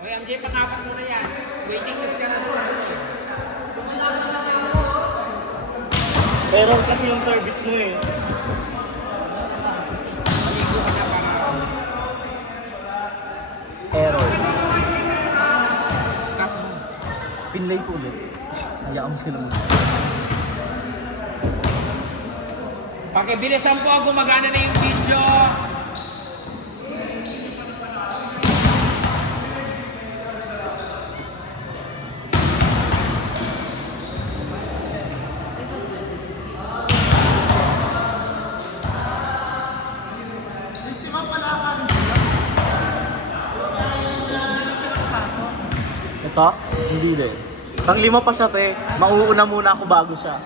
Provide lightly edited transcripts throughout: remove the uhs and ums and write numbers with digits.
Okay, ang Jay, pang-apat mo na yan. Waiting list ka na doon. Error kasi yung service mo eh. Maligo ka na para. Error. Stop mo. Pinlay po ulit. Hayaan mo sila muna. Pakibilisan po, gumagana na yung video. Ito? Hindi din. Pang-5 pa siya, te. Mauuna muna ako bago siya.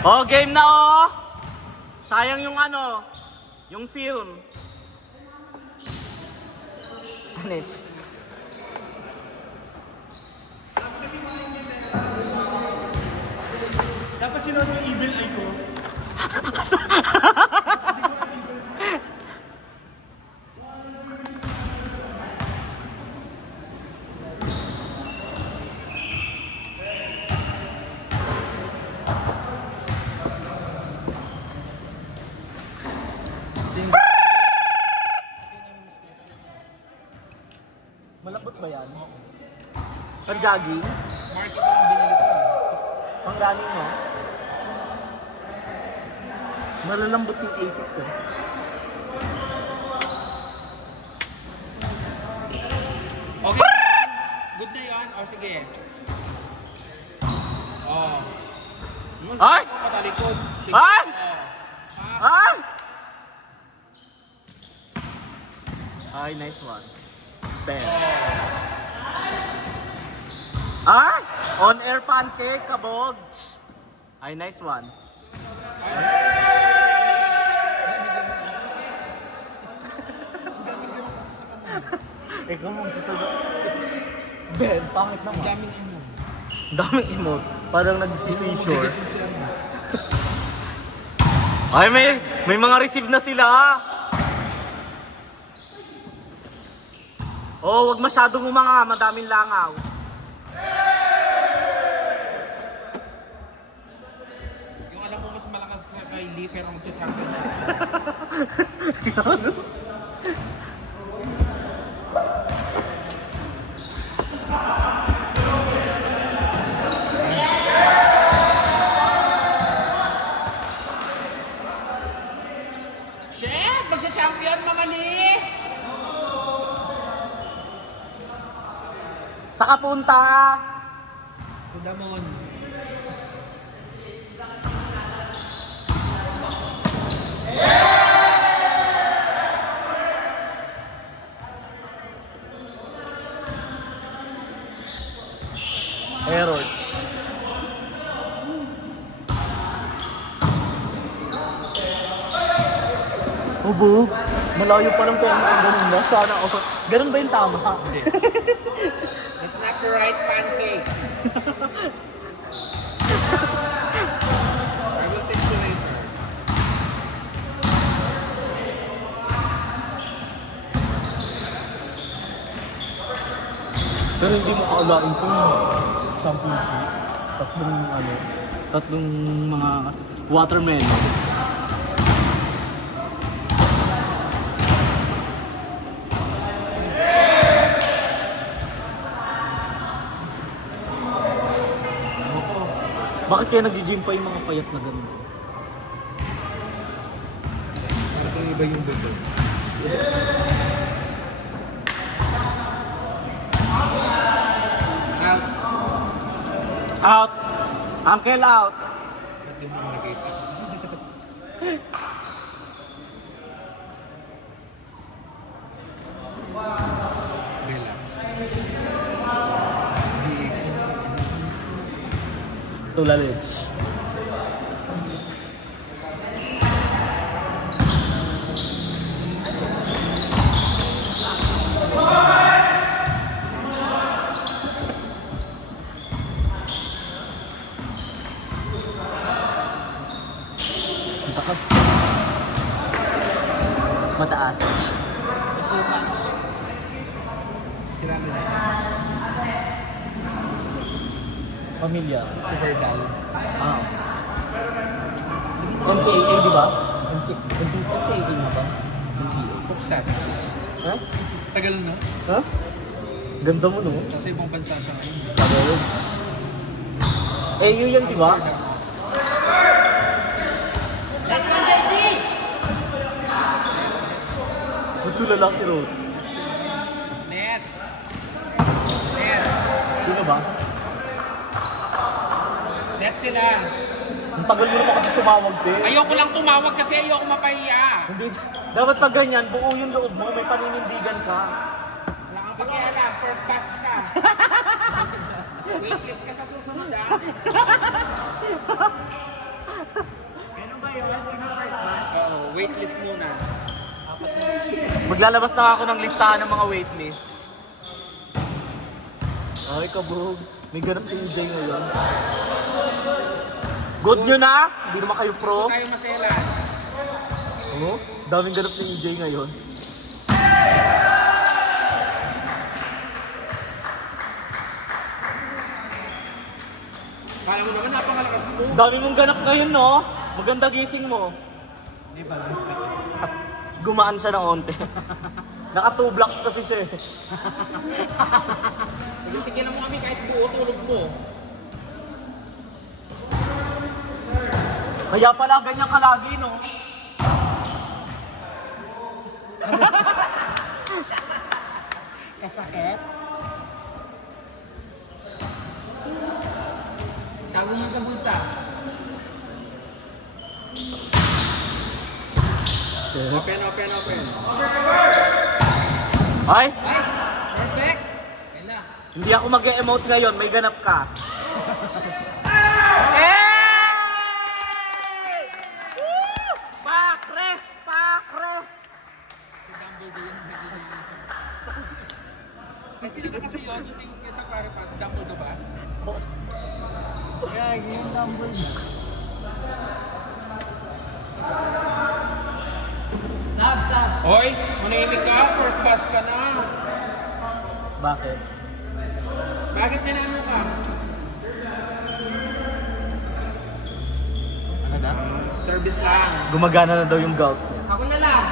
Oh, game na oh! Sayang yung ano, yung film. Anit. Dapat sinuot yung evil eye ko. Malapot ba yan? Sa jogging? Market lang binili ko. Pang running mo? Malalambot yung A6 eh. Okay. Good na yun. O, sige. Oh. Ay! Patalikod. Sige. Ay! Oh. Ay! Ay, nice one. 10. Ay! On-air pancake, kabog! Ay, nice one. Ikaw mong sasagot. Ben, pangit naman. Daming ano. Daming emote. Parang nagsisisure. Ay, may mga receive na sila. Oh, wag masyadong umanga, madaming langaw. Yung alam mo mas malakas na kay Lee pero magcha-championship siya. Chef, magcha-champion, Mama Lee! Saka punta. Kudamon. Error. Obo, malayo pa lang po ang ganun na. Sana ako. Ganun ba yung tama? That's not the right pancake. I will teach you later. Pero hindi mo kaalain itong championship. Tatlong mga watermelon. Bakit kaya nag-gym pa yung mga payat na gano'n? Ito iba yung buto. Out. Out! Uncle out! Hindi mo nakita. Relax. Tulalits. Takas. Mataas. Pamilya. Si Verbal. Ah. NCAA, di ba? NCAA na ba? NCAA. Tuksats. Ha? Tagal no? Ha? Ganda mo, no? Kasi ibang bansa siya ngayon. Tagal. AU yan, di ba? Last one, JC! Matulala si Rod. Net. Net. Sino ba? Net sila. Ang tagal mo na pa kasi tumawag, te. Ayoko lang tumawag kasi ayoko mapahiya. Hindi. Dapat pag ganyan, buo yung loob mo, may paninindigan ka. Wala kang pakialam, first pass ka. Waitlist ka sa susunod ha. Ganun ba yun? Yung first bus? Oo, waitlist muna. Maglalabas na ako ng listahan ng mga waitlist. Ay, kabog. May ganap si EJ ngayon. Good nyo na? Hindi naman kayo pro. Tayo masela. Oo. Daming ganap ni EJ ngayon. Kala mo naman napakalakas mo. Dami mong ganap ngayon, no? Maganda gising mo. Di ba? Gumaan siya ng onte. Naka 2 blocks kasi siya eh. Tigilan mo kami kahit buo tulog mo. Kaya pala ganyan ka lagi, no? Kasakit? Tago mo sa bulsa. Open, open, open. Ay! Ay! Perfect! Yan na. Hindi ako mag-emote ngayon, may ganap ka. Hey! Woo! Pakres! Pakres! Si Dumbledore yung nag-iisip. Ay, sila na kasi yun, yung isang klaripat, Dumbledore ba? Kaya yung tumble na. Sab! Hoy, manahimik ka, first pass ka na. Bakit? Bakit minano ka? Ano na? Service lang. Gumagana na daw yung gout. Ako na lang!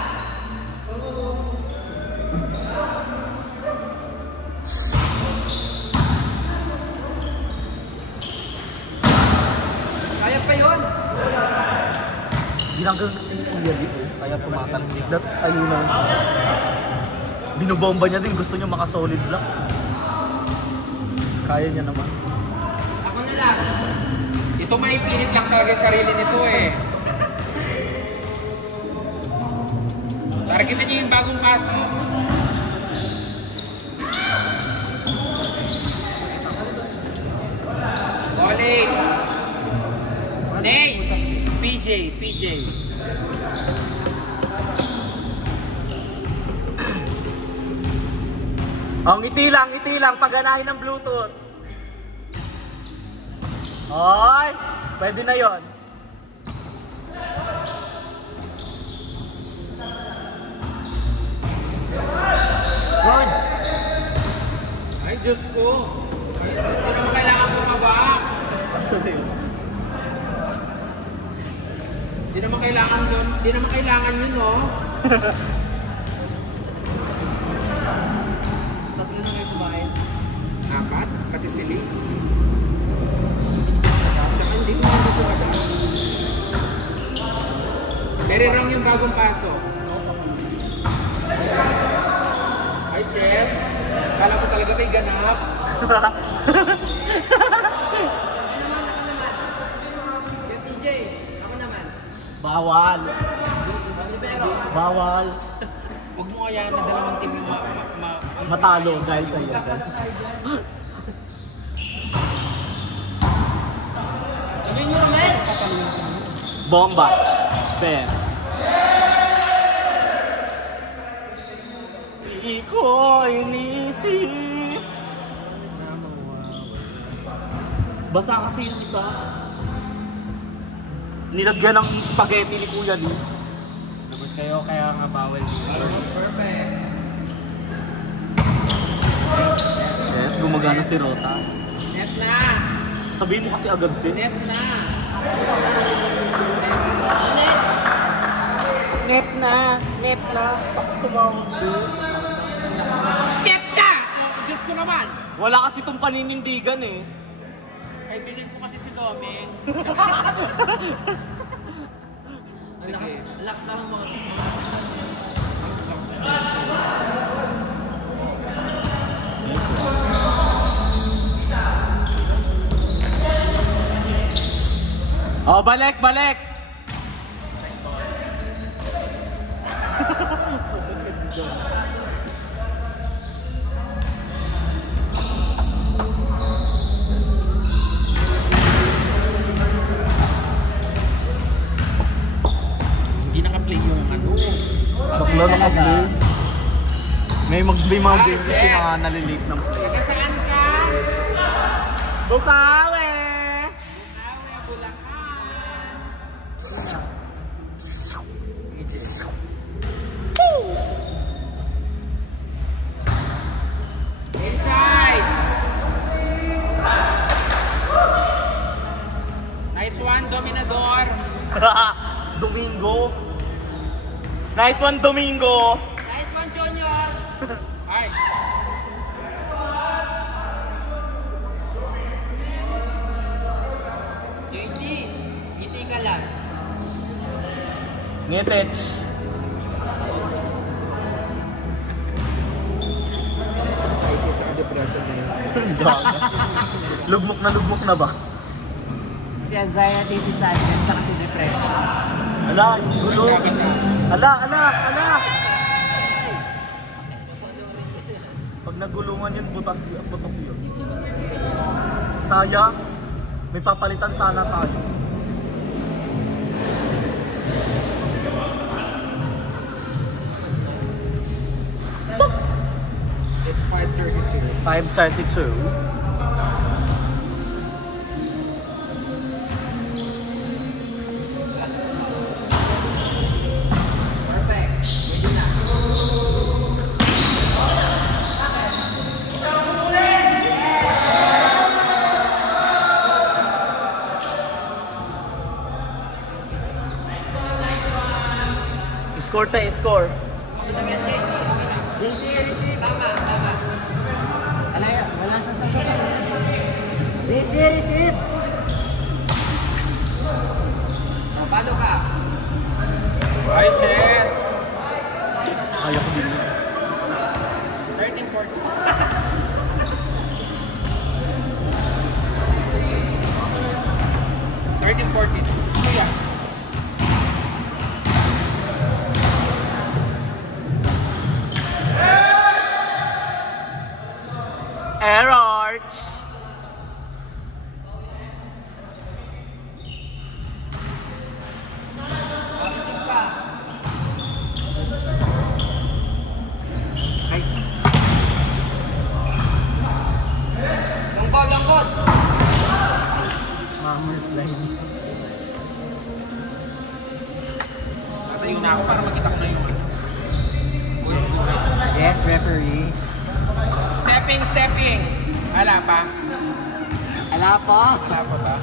Kaya pa yun! Ginagawa kasi ni Kuya dito, kaya tumatalsik. Ayun na. Binubomba niya din, gusto niya makasolid lang. Kaya niya naman. Ako na lang! Ito may pinit lang talaga yung sarili nito eh. Targetin niyo yung bagong kaso. Ulit. Nay! PJ. Oh, ngiti lang, paganahin ng Bluetooth. Hoy! Pwede na yon. Good! Ay, Diyos ko. Ay, hindi naman kailangan bumaba. Asan na yun? Hindi naman kailangan yun. Hindi naman kailangan yun, no? Tatlo na kayo kumain. 4, pati sili. Tsaka hindi ko naman gusto ka. Pero lang yung bagong paso. Ay, chef. Kala ko talaga may ganap. Ako naman. Kaya TJ, ako naman. Bawal. Libero. Bawal. Huwag mo kaya na dalawang team yung Matalo dahil sa iyo. Ano yung Romet? Bomba. Ben. Di ko inisip. Basa kasi yung isa. Nilagyan ng spaghetti ni Kuya Lee. Lagot kayo, kaya nga bawal dito. Perfect. Chef, gumagana si Rotas. Net na. Sabihin mo kasi agad din. Net na. Next. Net na. Bakit tumawag doon? Net na! Diyos ko naman. Wala kasi itong paninindigan eh. Kaibigan ko kasi si Doming. Ang lakas lang mga Oh, balik! Hindi naka-play yung ano. Bakla na mag-play. May mga games kasi shit. mga nalilate ng play. Taga saan ka? Bukawe! Bukawi, Bulacan. Inside! Nice one, Dominador. Domingo. Nice one, Domingo. Nice one, Junior! Ay, JC, ngiti ka lang. Ngitich. excited tsaka depression na yun. Lugmok na ba? Si anxiety, si sadness, tsaka si depression. Ala, yung gulo. Basa-basa. Ala! Pag nagulungan yun, butas yun, putok yun. Sayang. May papalitan sana tayo. It's 5:32. 5:32. Perfect. Pwede na. Score tayo, score. Lagyan JC, okay na. JC, receive. Tama. Wala sa sagot. JC, receive. Palo ka. Ay, shit! Ayaw ko din. 13-14. Sige yan. Errors! Papisip ka. Ay, Longkot. Mammers line. Tatayo na ako para makita ko na yung ano. Walang gusto. Yes, referee. Stepping! Wala pa? Ala po. Wala pa ba?